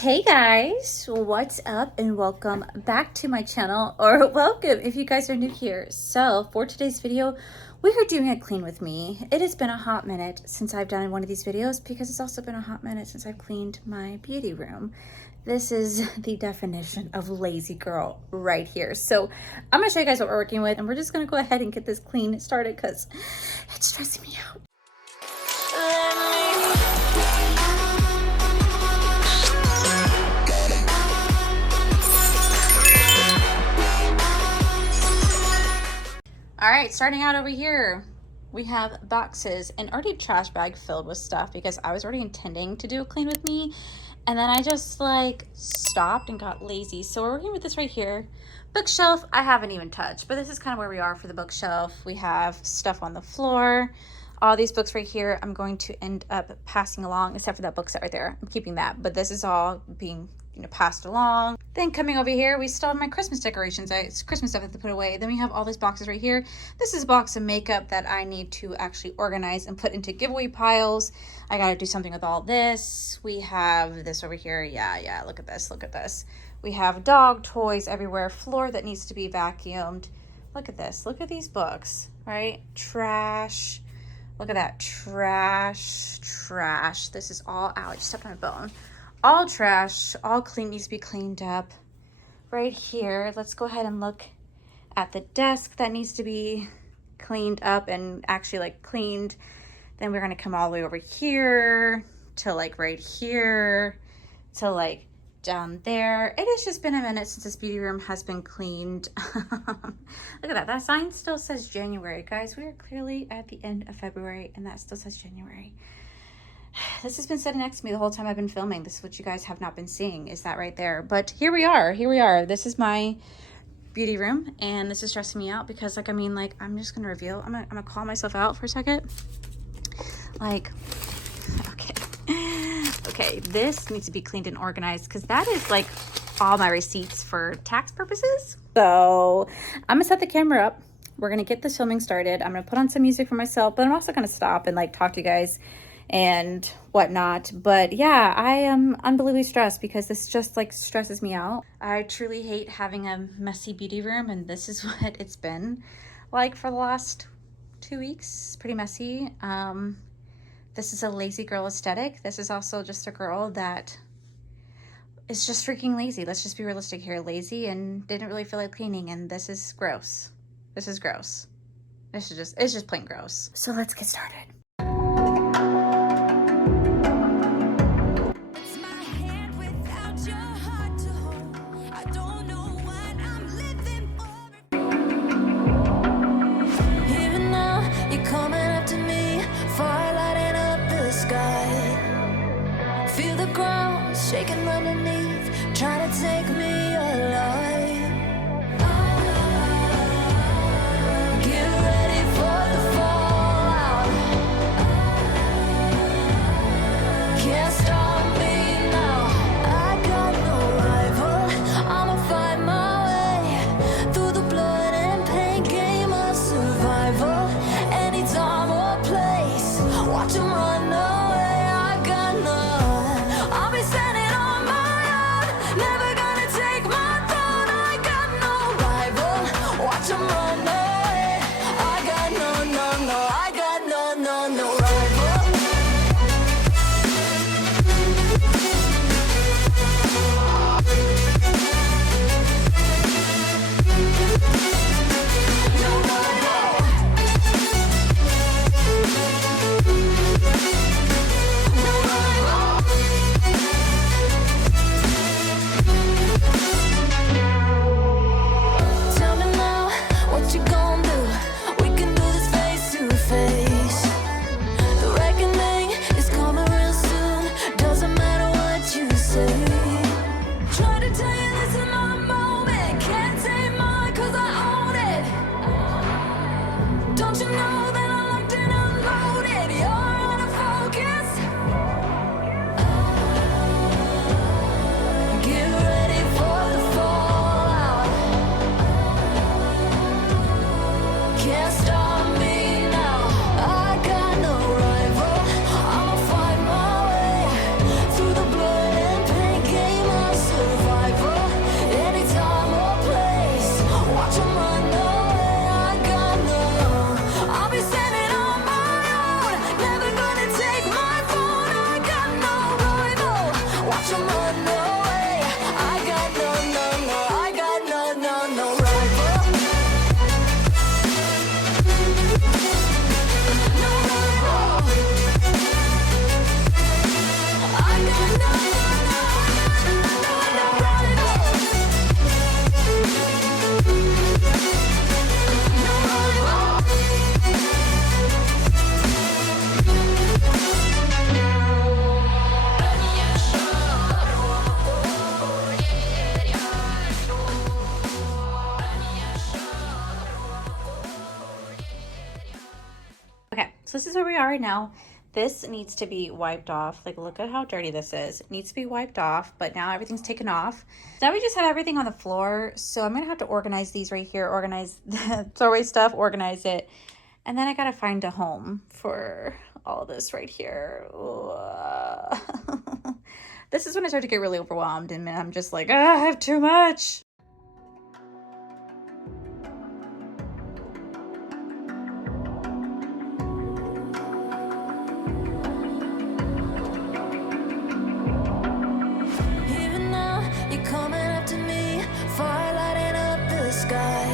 Hey guys, what's up and welcome back to my channel, or welcome if you guys are new here. So for today's video, we are doing a clean with me. It has been a hot minute since I've done one of these videos because it's also been a hot minute since I've cleaned my beauty room. This is the definition of lazy girl right here. So I'm gonna show you guys what we're working with, and we're just gonna go ahead and get this clean started because it's stressing me out. All right, starting out over here, we have boxes and already a trash bag filled with stuff because I was already intending to do a clean with me, and then I just like stopped and got lazy. So we're working with this right here. Bookshelf, I haven't even touched, but this is kind of where we are for the bookshelf. We have stuff on the floor. All these books right here, I'm going to end up passing along, except for that book set right there. I'm keeping that, but this is all being passed along. Then coming over here, we still have my Christmas decorations. It's Christmas stuff I have to put away. Then we have all these boxes right here. This is a box of makeup that I need to actually organize and put into giveaway piles. I got to do something with all this. We have this over here. Yeah, look at this, look at this. We have dog toys everywhere, floor that needs to be vacuumed. Look at this, look at these books, right? Trash. Look at that, trash. This is all out. I just stepped on a bone. All trash, all clean, needs to be cleaned up. Right here, let's go ahead and look at the desk that needs to be cleaned up and actually like cleaned. Then we're gonna come all the way over here to like right here to like down there. It has just been a minute since this beauty room has been cleaned. Look at that sign still says January. Guys, we are clearly at the end of February and that still says January. This has been sitting next to me the whole time I've been filming. This is what you guys have not been seeing, is that right there. But here we are. This is my beauty room, and this is stressing me out because I'm just gonna reveal. I'm gonna call myself out for a second. Okay, this needs to be cleaned and organized because that is like all my receipts for tax purposes. So I'm gonna set the camera up. We're gonna get this filming started. I'm gonna put on some music for myself, but I'm also gonna stop and like talk to you guys and whatnot. But yeah, I am unbelievably stressed because this just like stresses me out. I truly hate having a messy beauty room, and this is what it's been like for the last 2 weeks. It's pretty messy. This is a lazy girl aesthetic. This is also just a girl that is just freaking lazy. Let's just be realistic here. Lazy and didn't really feel like cleaning, and this is gross. This is gross. It's just plain gross. So let's get started. Shaking underneath, trying to take me alive. Get ready for the fallout. Can't stop me now. I got no rival. I'ma find my way through the blood and pain game of survival. Any time or place, watch 'em run away. I got none. I'll be standing on my own, never gonna take my throne. So this is where we are right now. This needs to be wiped off. Like, look at how dirty this is. It needs to be wiped off, but now everything's taken off. Now we just have everything on the floor. So I'm gonna have to organize these right here, organize the throwaway stuff, organize it. And then I gotta find a home for all this right here. This is when I start to get really overwhelmed and I'm just like, I have too much. Even now, you're coming up to me, fire lighting up the sky.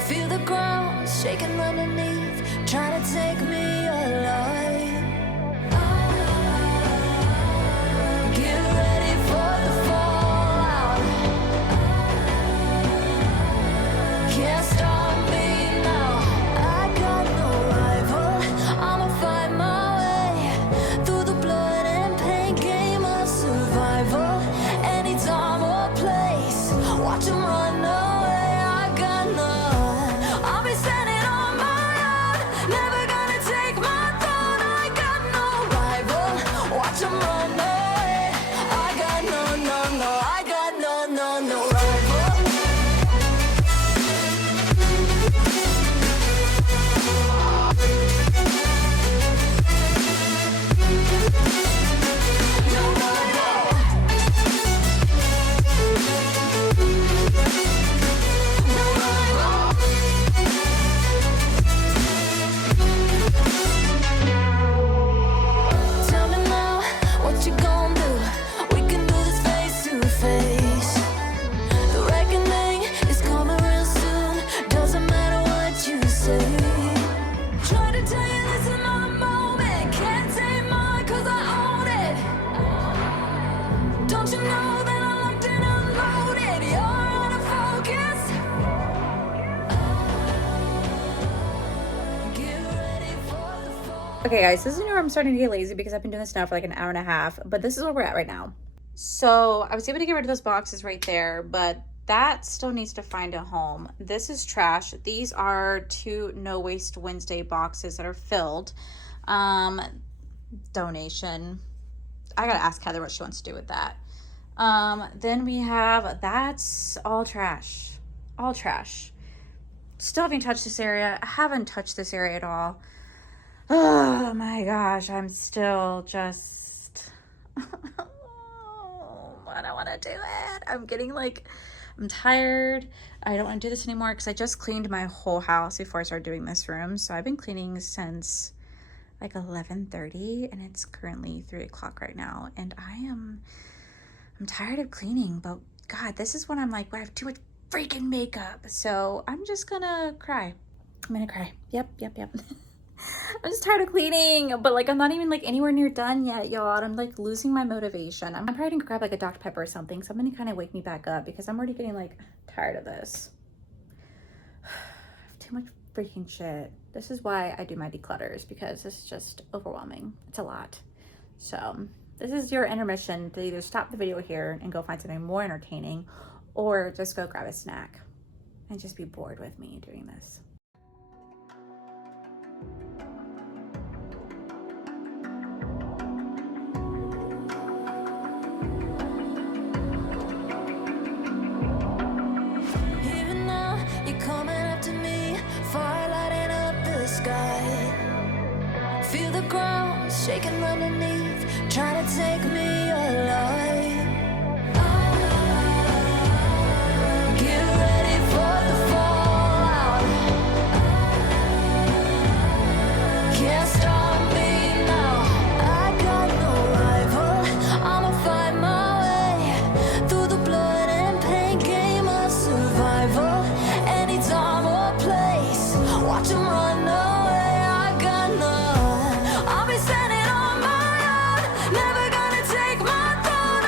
Feel the ground shaking underneath, trying to take me alive. Get ready for the fallout. Can't stop me now. I got no rival. I'ma find my way through the blood and pain game of survival. Any time or place, watch 'em run away. I got none. I'll be standing on my own, never gonna take my throne. I got no rival. Watch 'em run away. I got no, no, no. I got no, no, no rival. No rival. No rival. Tell me now, what you gon' do? We can do this face to face. The reckoning is coming real soon. Doesn't matter what you say. Try to tell you this is my moment. Can't take mine 'cause I own it. Don't you know that I'm locked and unloaded? You're out of focus. Get ready for the fall. Okay, guys, this is where I'm starting to get lazy because I've been doing this now for like an hour and a half, but this is where we're at right now. So I was able to get rid of those boxes right there, but that still needs to find a home. This is trash. These are 2 No Waste Wednesday boxes that are filled. Donation. I gotta ask Heather what she wants to do with that. Then we have, that's all trash. All trash. Still haven't touched this area. I haven't touched this area at all. Oh my gosh, I'm still just I don't want to do it. I'm getting like, I'm tired. I don't want to do this anymore because I just cleaned my whole house before I started doing this room. So I've been cleaning since like 11:30 and it's currently 3 o'clock right now. And I'm tired of cleaning, but God, this is when I'm like, I have too much freaking makeup. So I'm just gonna cry. I'm gonna cry. Yep. I'm just tired of cleaning, but like I'm not even like anywhere near done yet, y'all. And I'm like losing my motivation. I'm probably gonna grab like a Dr. Pepper or something. Something to kind of wake me back up because I'm already getting like tired of this. I have too much freaking shit. This is why I do my declutters, because it's just overwhelming. It's a lot. So this is your intermission to either stop the video here and go find something more entertaining, or just go grab a snack and just be bored with me doing this. Even now, you're coming up to me, fire lighting up the sky. Feel the ground shaking underneath, trying to take me alive. Get ready for the fallout. Can't stop me now. I got no rival. I'ma find my way through the blood and pain game of survival. Any time or place, watch 'em run away. I got none. I'll be standing on my own, never gonna take my throne.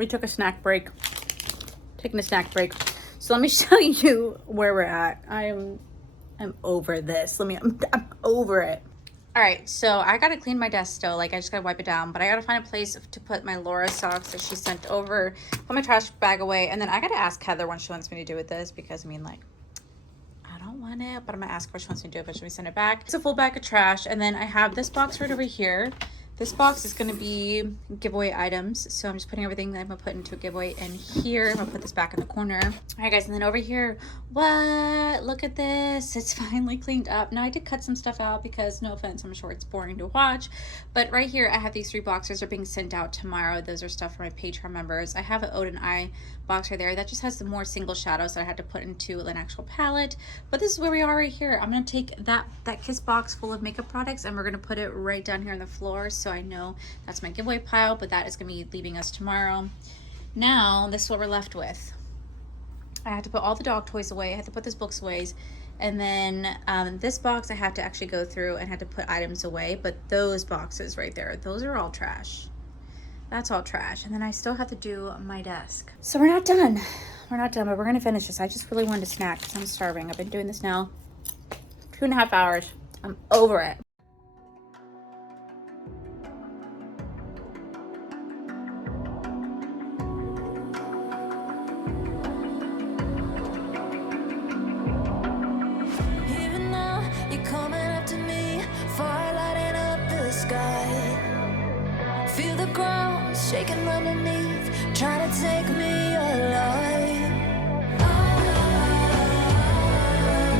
We took a snack break. Taking a snack break. So let me show you where we're at. I'm over this. I'm over it. All right, so I gotta clean my desk still. Like, I just gotta wipe it down, but I gotta find a place to put my Laura socks that she sent over, put my trash bag away, and then I gotta ask Heather what she wants me to do with this, because I mean, like, I don't want it, but I'm gonna ask her what she wants me to do, but should we send it back? It's a full bag of trash, and then I have this box right over here. This box is gonna be giveaway items, so I'm just putting everything that I'm gonna put into a giveaway in here. I'm gonna put this back in the corner. All right, guys, and then over here, what? Look at this. It's finally cleaned up. Now, I did cut some stuff out because, no offense, I'm sure it's boring to watch, but right here, I have these 3 boxes are being sent out tomorrow. Those are stuff for my Patreon members. I have an Ode and I box right there that just has some more single shadows that I had to put into an actual palette, but this is where we are right here. I'm gonna take that Kiss box full of makeup products, and we're gonna put it right down here on the floor, so I know that's my giveaway pile, but that is gonna be leaving us tomorrow. Now, this is what we're left with. I had to put all the dog toys away. I had to put these books away. And then this box I had to actually go through and had to put items away. But those boxes right there, those are all trash. That's all trash. And then I still have to do my desk. So we're not done. We're not done, but we're going to finish this. I just really wanted a snack because I'm starving. I've been doing this now 2.5 hours. I'm over it. Even now, you're coming up to me, fire lighting up the sky. Feel the ground shaking underneath, trying to take me alive.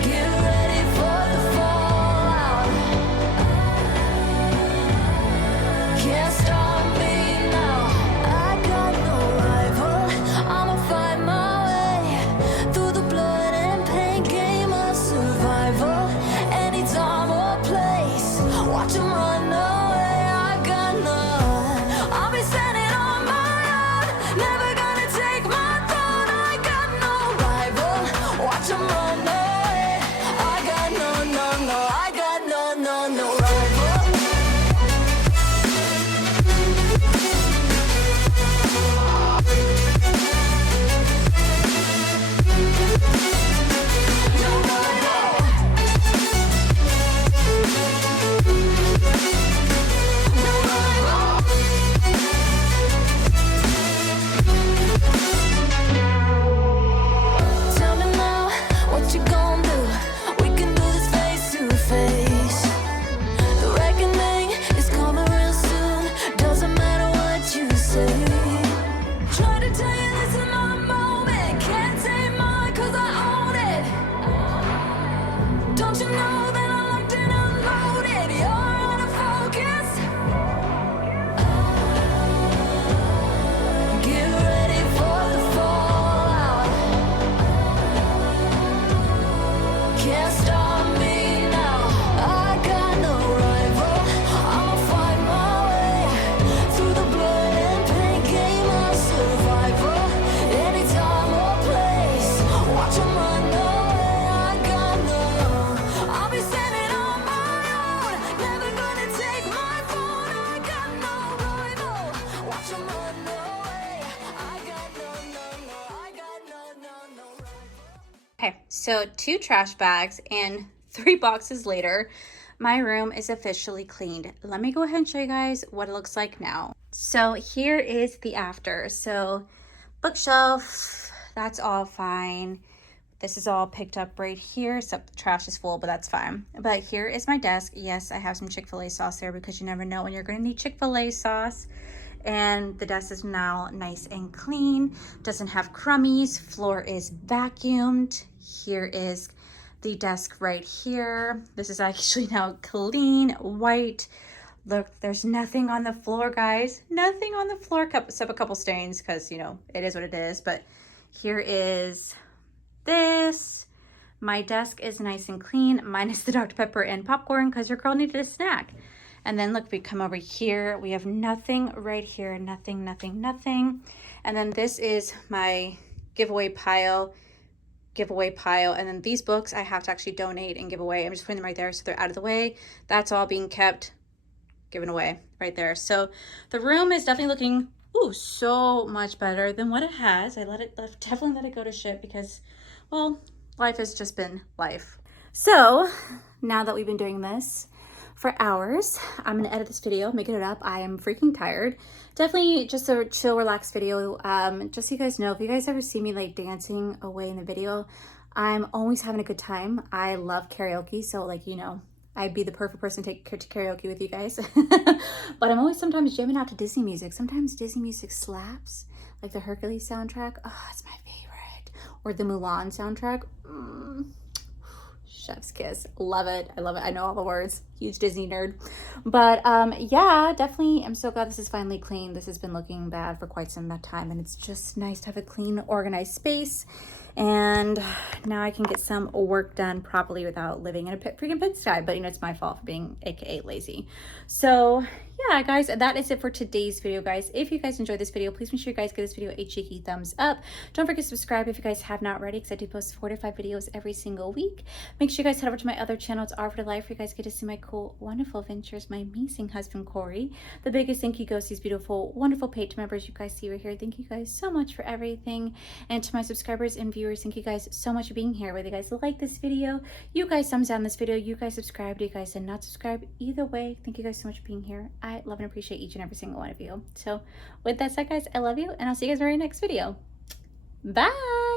Get ready for the fallout. Can't stop me now. I got no rival. I'ma find my way through the blood and pain game of survival. Anytime or place, watch 'em run away. I got none. I'll be standing on my own, never gonna take my throne. I got no rival. Watch 'em run away. I got no, no, no. I got no, no, no rival. No rival. No rival. Tell me now, what you gon' do? We can do this face to face. The reckoning is coming real soon. Doesn't matter what you say. Try to tell you this is my moment. Can't take mine 'cause I own it. Don't you know that I'm locked and unloaded? You're out of focus. Get ready for the fallout. Can't stop me now. I got no rival. I'll find my way through the blood and pain game of survival. Anytime or place, watch 'em run away. I got no. I'll be standing on my own, never gonna take my phone. I got no rival. Watch 'em run away. I got no, no, no. I got no, no, no rival. Okay, so 2 trash bags and 3 boxes later, my room is officially cleaned. Let me go ahead and show you guys what it looks like now. So here is the after. So bookshelf, that's all fine. This is all picked up right here, except the trash is full, but that's fine. But here is my desk. Yes, I have some Chick-fil-A sauce there because you never know when you're gonna need Chick-fil-A sauce. And the desk is now nice and clean, doesn't have crummies, floor is vacuumed. Here is the desk right here. This is actually now clean, white. Look, there's nothing on the floor, guys. Nothing on the floor, except a couple stains, because, you know, it is what it is. But here is this. My desk is nice and clean, minus the Dr. Pepper and popcorn, because your girl needed a snack. And then look, we come over here. We have nothing right here. Nothing, nothing, nothing. And then this is my giveaway pile. And then these books I have to actually donate and give away. I'm just putting them right there so they're out of the way. That's all being kept, given away right there. So the room is definitely looking Ooh, so much better than what it has. Definitely let it go to shit because, well, life has just been life. So now that we've been doing this for hours, I'm gonna edit this video, making it up. I am freaking tired. Definitely just a chill, relaxed video. Just so you guys know, if you guys ever see me like dancing away in the video, I'm always having a good time. I love karaoke, so like, you know, I'd be the perfect person to take to karaoke with you guys. But I'm always sometimes jamming out to Disney music. Sometimes Disney music slaps, like the Hercules soundtrack. Oh, it's my favorite. Or the Mulan soundtrack. Chef's kiss. Love it. I love it. I know all the words. Huge Disney nerd. But yeah, definitely I'm so glad this is finally clean. This has been looking bad for quite some time, and it's just nice to have a clean, organized space. And now I can get some work done properly without living in a freaking pigsty. But you know, it's my fault for being aka lazy. So yeah, guys, that is it for today's video, guys. If you guys enjoyed this video, please make sure you guys give this video a cheeky thumbs up. Don't forget to subscribe if you guys have not already, because I do post 4 to 5 videos every single week. Make sure you guys head over to my other channel. It's R for Life, where you guys get to see my cool, wonderful adventures. My amazing husband, Corey. The biggest thank you goes to these beautiful, wonderful page members you guys see right here. Thank you guys so much for everything. And to my subscribers and viewers, thank you guys so much for being here. Whether you guys like this video, you guys thumbs down this video, you guys subscribed, you guys did not subscribe. Either way, thank you guys so much for being here. I love and appreciate each and every single one of you. So with that said, guys, I love you, and I'll see you guys in our next video. Bye.